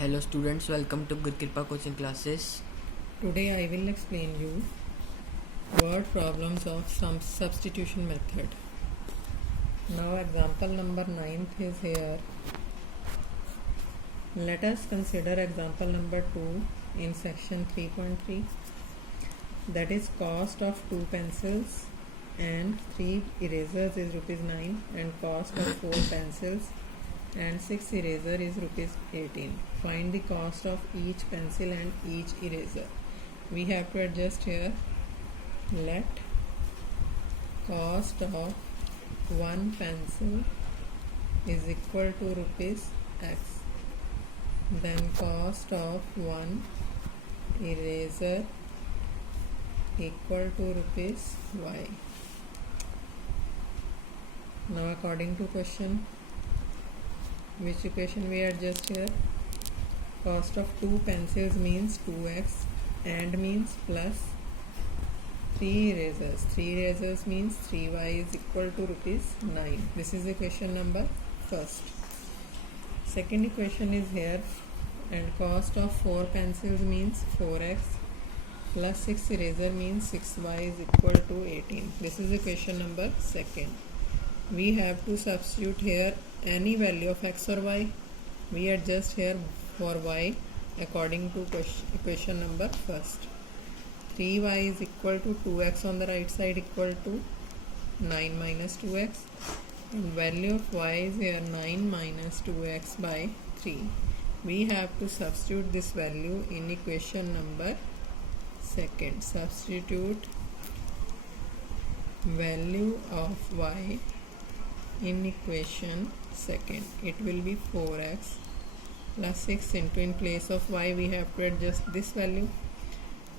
Hello students, welcome to Gurkirpa coaching classes. Today I will explain you word problems of some substitution method. Now example number 9th is here. Let us consider example number 2 in section 3.3, that is cost of 2 pencils and 3 erasers is rupees 9 and cost of 4 pencils and 6 eraser is rupees 18. Find the cost of each pencil and each eraser. We have to adjust here. Let cost of one pencil is equal to rupees X, then cost of one eraser equal to rupees Y. Now according to question, which equation we adjust here? Cost of 2 pencils means 2x and means plus 3 erasers. 3 erasers means 3y is equal to rupees 9. This is equation number first. Second equation is here, and cost of 4 pencils means 4x plus 6 eraser means 6y is equal to 18. This is equation number second. We have to substitute here any value of x or y. We adjust here for y according to equation number first. 3y is equal to 2x on the right side equal to 9 minus 2x, and value of y is here 9 minus 2x by 3. We have to substitute this value in equation number second. Substitute value of y in equation second. It will be 4x plus 6 into, in place of y we have to adjust this value,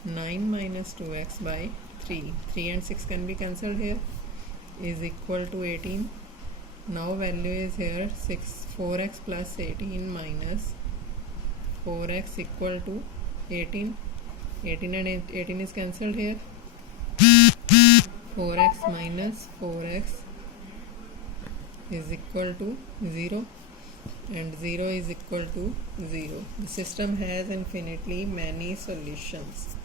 9 minus 2x by 3. 3 and 6 can be cancelled here, is equal to 18. Now value is here 4x plus 18 minus 4x equal to 18. 18 and 18 is cancelled here. 4x minus 4x is equal to 0 and 0 is equal to 0. The system has infinitely many solutions.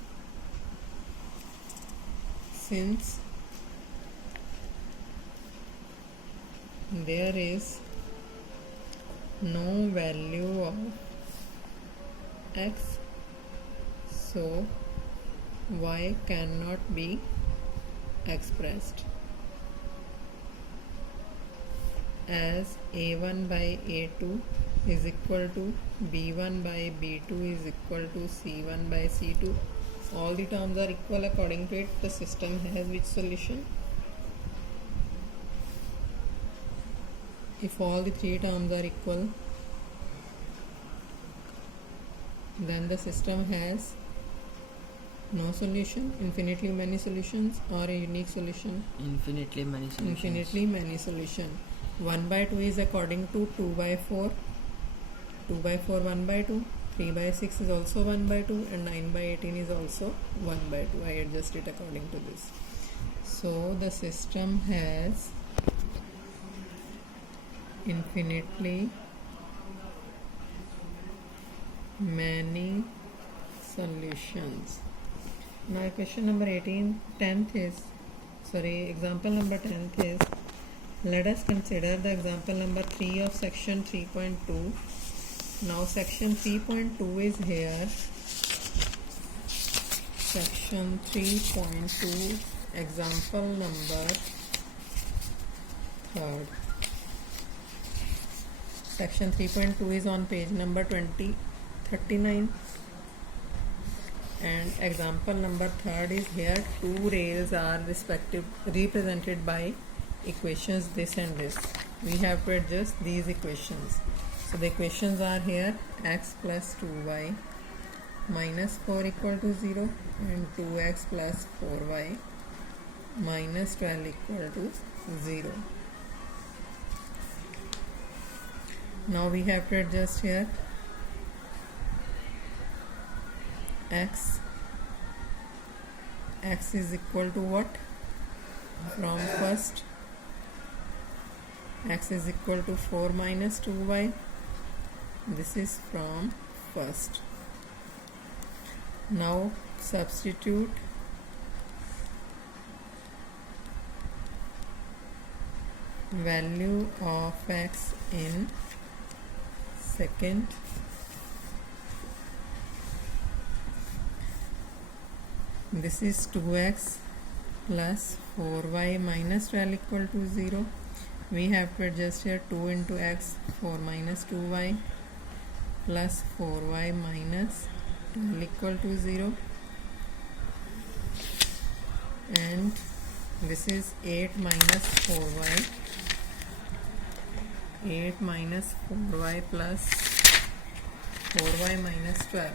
Since there is no value of x, so y cannot be expressed as a1 by a2 is equal to b1 by b2 is equal to c1 by c2. All the terms are equal. According to it, the system has which solution? If all the three terms are equal, then the system has no solution, infinitely many solutions, or a unique solution? Infinitely many solutions. Infinitely many solution. 1 by 2 is according to 2 by 4, 2 by 4 1 by 2, 3 by 6 is also 1 by 2, and 9 by 18 is also 1 by 2. I adjust it according to this. So the system has infinitely many solutions. Now question number 10th is, example number 10th is, let us consider the example number 3 of section 3.2. Now section 3.2 is here. Section 3.2, example number 3rd. Section 3.2 is on page number 39. And example number 3rd is here. 2 rails are represented by equations this and this. We have to adjust these equations. So the equations are here: x plus 2y minus 4 equal to 0 and 2x plus 4y minus 12 equal to 0. Now we have to adjust here x is equal to what? From first, x is equal to 4 minus 2y. This is from first. Now substitute value of x in second. This is 2x plus 4y minus 12 equal to 0. We have to adjust here 2 into x, 4 minus 2y plus 4y minus 12 equal to 0. And this is 8 minus 4y. 8 minus 4y plus 4y minus 12.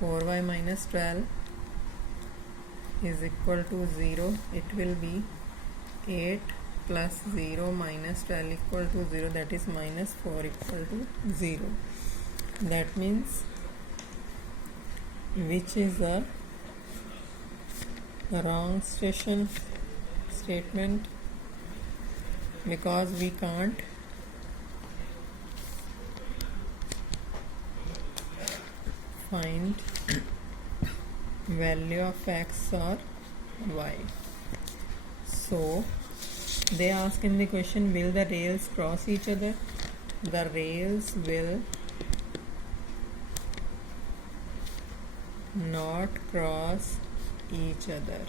4y minus 12 is equal to 0. It will be 8 plus 0 minus 12 equal to 0, that is minus 4 equal to 0. That means which is the wrong statement, because we can't find value of x or y. So they ask in the question, will the rails cross each other? The rails will not cross each other.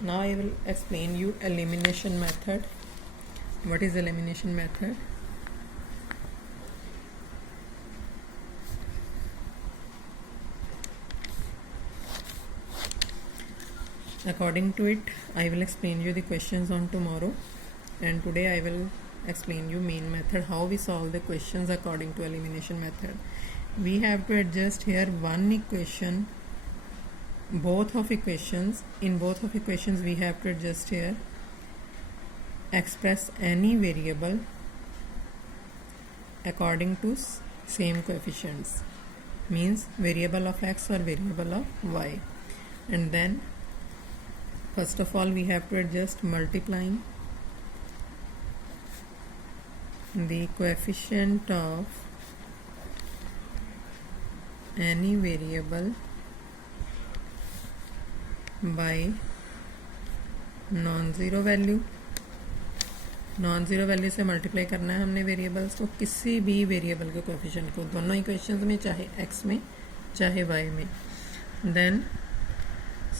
Now I will explain you elimination method. What is elimination method? According to it, I will explain you the questions on tomorrow, and today I will explain you main method, how we solve the questions according to elimination method. We have to adjust here one equation, both of equations. In both of equations we have to adjust here express any variable according to same coefficients, means variable of x or variable of y. And then first of all we have to adjust multiplying the coefficient of any variable by non-zero value. Non-zero value से multiply करना है हमने variables को, किसी भी variable के coefficient को, दोनों इक्वेशंस में, चाहे x में चाहे y में. Then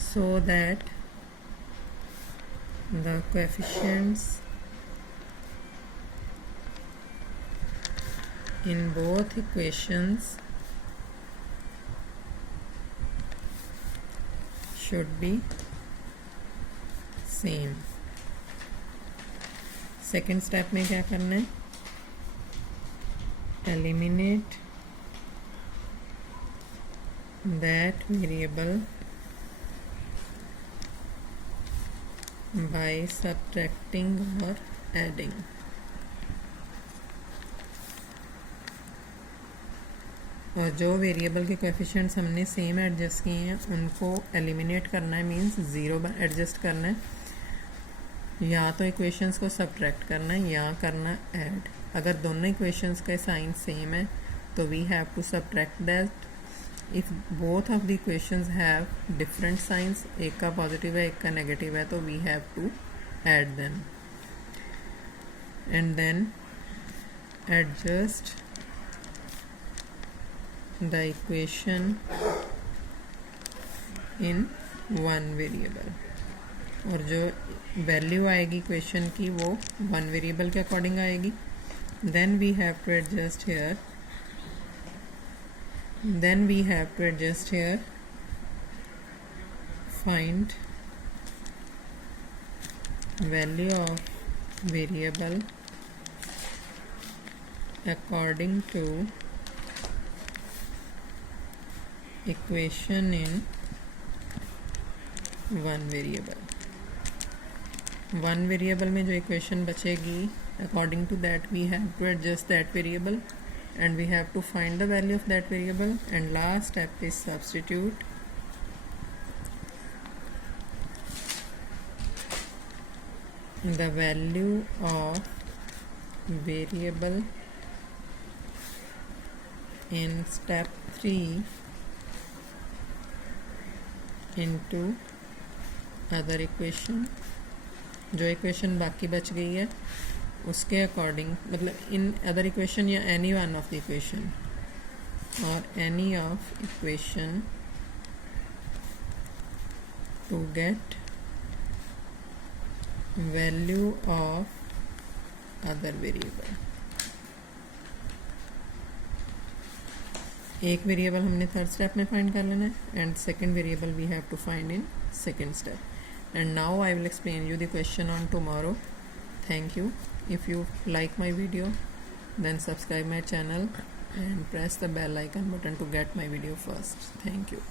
so that the coefficients in both equations should be same. Second step में क्या करना है? eliminate that variable by subtracting or adding. और जो वेरिएबल के कोएफिशिएंट्स हमने सेम एडजस्ट किए हैं उनको एलिमिनेट करना है, मींस ज़ीरो एडजस्ट करना है. या तो इक्वेशंस को सब्ट्रैक्ट करना है या करना ऐड. अगर दोनों इक्वेशंस के साइन सेम है तो we have to subtract that. If both of the equations have different signs, एक का पॉजिटिव है एक का नेगेटिव है, तो we have to add them. And then adjust the equation in one variable. और जो वैल्यू आएगी इक्वेशन की वो वन वेरिएबल के अकॉर्डिंग आएगी. Then we have to adjust here find value of variable according to equation in one variable. One variable में जो equation बचेगी, according to that we have to adjust that variable and we have to find the value of that variable. And last step is substitute the value of variable in step 3 into other equation. जो equation बाकी बच गई है उसके according, मतलब in other equation या any one of the equation और any of equation to get value of other variable. एक वेरिएबल हमने थर्ड स्टेप में फाइंड कर लेना है and second variable we have to find in second step. And now I will explain you the question on tomorrow. Thank you. If you like my video, then subscribe my channel and press the bell icon button to get my video first. Thank you.